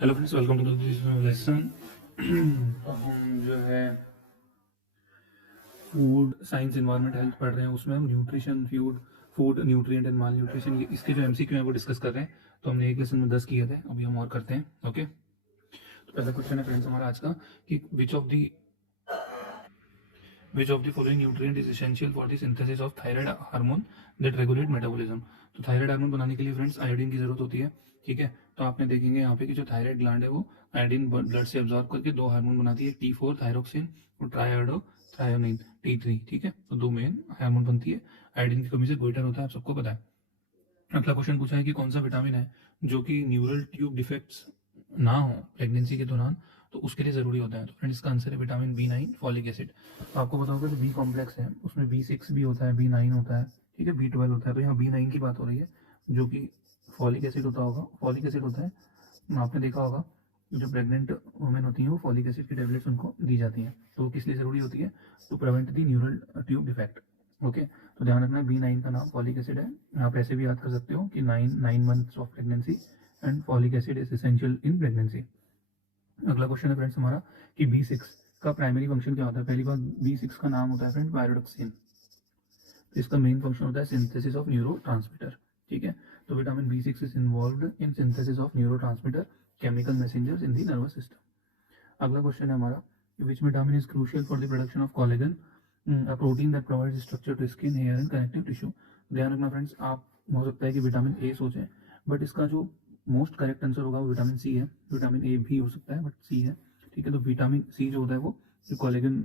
Hello friends, welcome to this lesson. तो हम जो है फूड साइंस एनवायरनमेंट हेल्थ पढ़ रहे हैं, उसमें हम nutrition food nutrient and mall nutrition इसके जो एमसीक्यू है वो डिस्कस कर रहे हैं। तो हमने एक लेसन में 10 किए थे, अभी हम और करते हैं। ओके, तो पहला क्वेश्चन है फ्रेंड्स हमारा आज का कि which of the following nutrient is essential for the synthesis of thyroid hormone that regulate metabolism. तो थायराइड हार्मोन बनाने के लिए फ्रेंड्स आयोडीन की जरूरत होती है। ठीक है, तो आपने देखेंगे यहाँ पे कि जो थायराइड ग्लैंड है वो आयोडीन ब्लड से एब्जॉर्ब करके दो हार्मोन बनाती है, T4 थायरोक्सिन और ट्राइआयोडो थ्रायोनिन T3। ठीक है, तो दो मेन हार्मोन बनती है। आयोडीन की कमी से गोइटर होता है, आप सबको पता है। अगला क्वेश्चन पूछा है कि कौन सा विटामिन है जो कि न्यूरल ट्यूब डिफेक्ट्स ना हो प्रेगनेंसी के दौरान, तो उसके लिए जरूरी होता है। तो फ्रेंड इसका आंसर है विटामिन B9 फॉलिक एसिड। तो आपको पता होगा जो बी कॉम्प्लेक्स है उसमें B6 भी होता है, B9 होता है, ठीक है, B12 होता है। तो यहाँ B9 की बात हो रही है जो कि फॉलिक एसिड होता होगा, फॉलिक एसिड होता है। आपने देखा होगा जो प्रेग्नेंट वुमेन होती हैं वो फॉलिक एसिड की टेबलेट्स उनको दी जाती हैं। तो किस लिए ज़रूरी होती है? To prevent the neural tube defect. Okay, तो ध्यान रखना B9 का नाम फॉलिक एसिड है। आप ऐसे भी याद कर सकते हो कि 9 months of pregnancy and folic acid is essential in pregnancy. अगला क्वेश्चन है फ्रेंड्स हमारा कि B6 का प्राइमरी फंक्शन क्या होता है। पहली बात, B6 का नाम होता है फ्रेंड पायरोडक्सिन। इसका मेन फंक्शन होता है सिंथेसिस ऑफ न्यूरो ठीक है, तो vitamin B6 is involve in synthesis of neuro chemical messengers in the nervous system. अगला क्वेश्चन है हमारा विच vitamin is crucial for the production of collagen, a protein that provides structure to skin, hair and connective tissue। ध्यान रखना friends, आप हो सकता है कि विटामिन ए सोचें, बट इसका जो मोस्ट करेक्ट आंसर होगा वो विटामिन सी है। विटामिन ए भी हो सकता है बट सी है। ठीक है, तो विटामिन सी जो होता है वो जो कोलेजन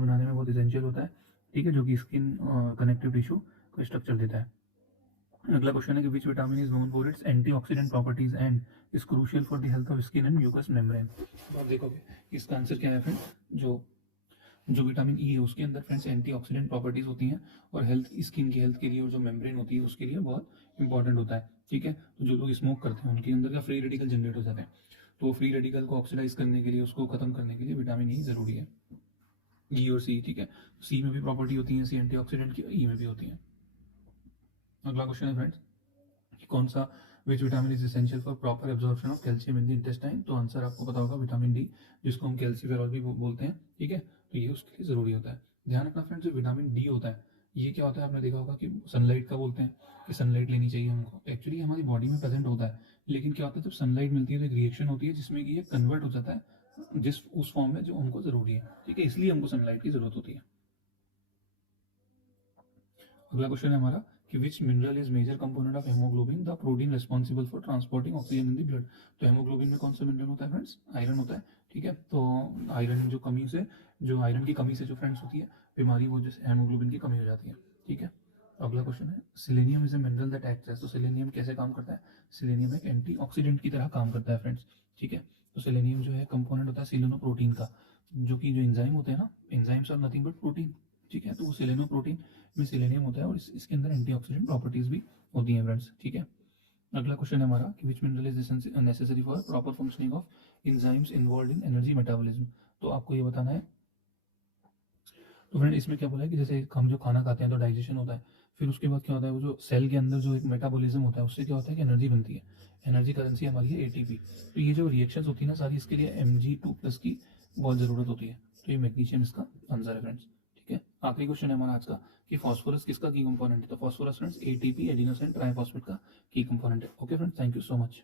बनाने में बहुत इसेंशियल होता है। ठीक है, जो कि स्किन कनेक्टिव टिश्यू को स्ट्रक्चर देता है। अगला क्वेश्चन है कि which vitamin is known for its antioxidant properties and is crucial for the health of skin and mucous membrane. तो आप देखोगे इसका आंसर क्या है फ्रेंड, जो विटामिन ई है उसके अंदर फ्रेंड्स एंटीऑक्सीडेंट प्रॉपर्टीज होती हैं और हेल्थ स्किन की हेल्थ के लिए और जो मेम्ब्रेन होती है उसके लिए बहुत इंपॉर्टेंट होता है। ठीक है, तो जो लोग स्मोक करते हैं उनके अंदर का फ्री रेडिकल जनरेट हो जाते हैं, तो फ्री रेडिकल को ऑक्सीडाइज करने के लिए, उसको खत्म करने के लिए विटामिन ई जरूरी है, ई और सी। ठीक है, सी में भी प्रॉपर्टी होती है सी एंटीऑक्सीडेंट की, ई में भी होती है। अगला क्वेश्चन है फ्रेंड्स कि कौन सा विच vitamin is essential for proper absorption of calcium in the intestine. तो आंसर आपको पता होगा विटामिन डी, जिसको हम कैल्सीफेरॉल भी बोलते हैं। ठीक है, तो ये उसके लिए जरूरी होता है। ध्यान रखना फ्रेंड्स, जो विटामिन डी होता है ये क्या होता है, आपने देखा होगा कि सनलाइट का बोलते हैं कि सनलाइट लेनी चाहिए हमको। एक्चुअली हमारी बॉडी में प्रेजेंट होता है, लेकिन क्या होता है जब सनलाइट मिलती है तो एक रिएक्शन होती है जिसमें कि ये कन्वर्ट हो जाता है जिस उस फॉर्म में जो हमको जरूरी है। ठीक है, इसलिए हमको सनलाइट की जरूरत होती है। अगला क्वेश्चन है हमारा कि which mineral is major component of haemoglobin, the protein responsible for transporting oxygen in the blood. तो हेमोग्लोबिन में कौन सा मिनरल होता है फ्रेंड्स? आयरन होता है। ठीक है, तो आयरन जो आयरन की कमी से जो फ्रेंड्स होती है बीमारी, वो जैसे हेमोग्लोबिन की कमी हो जाती है। ठीक है, अगला क्वेश्चन है selenium is a mineral that acts as. तो सिलेनियम कैसे काम करता है? सिलेनियम एक एंटीऑक्सीडेंट की तरह काम करता है फ्रेंड्स। ठीक है, तो सिलेनियम जो है कंपोनेंट होता है सिलेनोप्रोटीन का, जो कि जो एंजाइम होते हैं ना, enzymes are nothing but protein. ठीक है, तो वो सिलेनोप्रोटीन में सिलेनियम होता है और इसके अंदर एंटीऑक्सीडेंट प्रॉपर्टीज भी होती हैं फ्रेंड्स। ठीक है, अगला क्वेश्चन है हमारा कि which mineral is necessary for proper functioning of enzymes involve in energy metabolism. तो आपको ये बताना है। तो फ्रेंड इसमें क्या बोला है कि जैसे हम जो खाना खाते हैं तो डाइजेशन होता है, फिर उसके बाद क्या होता है वो जो सेल के अंदर जो एक मेटाबॉलिज्म होता है उससे क्या होता है कि एनर्जी बनती है। एनर्जी करेंसी हमारी है ATP। तो ये जो रिएक्शंस होती है ना सारी, इसके लिए Mg2+ की बहुत ज़रूरत होती है। तो ये मैग्नीशियम इसका आंसर है फ्रेंड्स। ठीक है, आखिरी क्वेश्चन है हमारा आज का कि फॉस्फोरस किसका की कंपोनेंट है। तो phosphorus friends ATP adenosine triphosphate का की कंपोनेंट है। Okay friends, thank you so much.